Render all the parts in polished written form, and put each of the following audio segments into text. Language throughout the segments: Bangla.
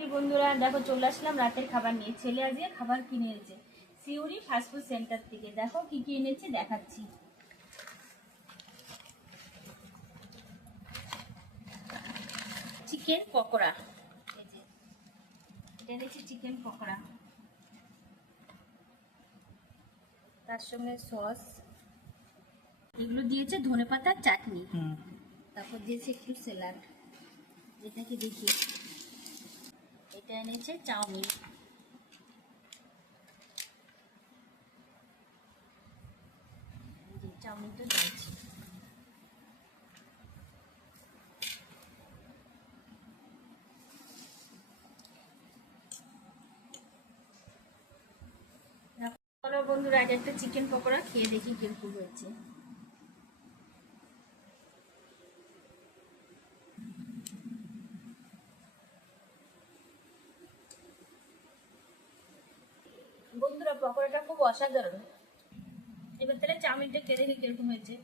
এই বন্ধুরা দেখো চলে আসলাম রাতের খাবার নিয়ে। ছেলে আজকে খাবার কিনে এনেছে সিউড়ি ফাস্টফুড সেন্টার থেকে। দেখো কি কি এনেছে দেখাচ্ছি। চিকেন পকোড়া, এই যে এটা এনেছে চিকেন পকোড়া, তার সঙ্গে সস, এগুলো দিয়েছে ধনেপাতার চাটনি, তারপর দিয়েছে একটু স্যালাড, যেটাকে দেখি। এটা এনেছে চাউমিন, চাউমিনটা দিয়েছি। চলো বন্ধুরা আগে একটা চিকেন পকোড়া খেয়ে দেখি কিরকম হয়েছে। বন্ধুরা পকোড়াটা খুব অসাধারণ। এবার তাহলে চাউমিনটা খেয়ে দেখি কিরকম হয়েছে।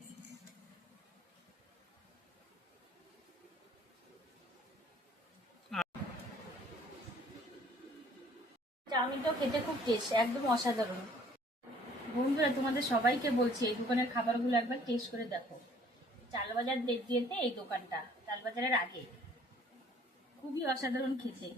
চাউমিনটাও খেতে খুব টেস্ট, একদম অসাধারণ। বন্ধুরা তোমাদের সবাইকে বলছি এই দোকানের খাবারগুলো একবার টেস্ট করে দেখো। চালবাজার দিয়েতে এই দোকানটা, চালবাজারের আগে, খুবই অসাধারণ খেতে।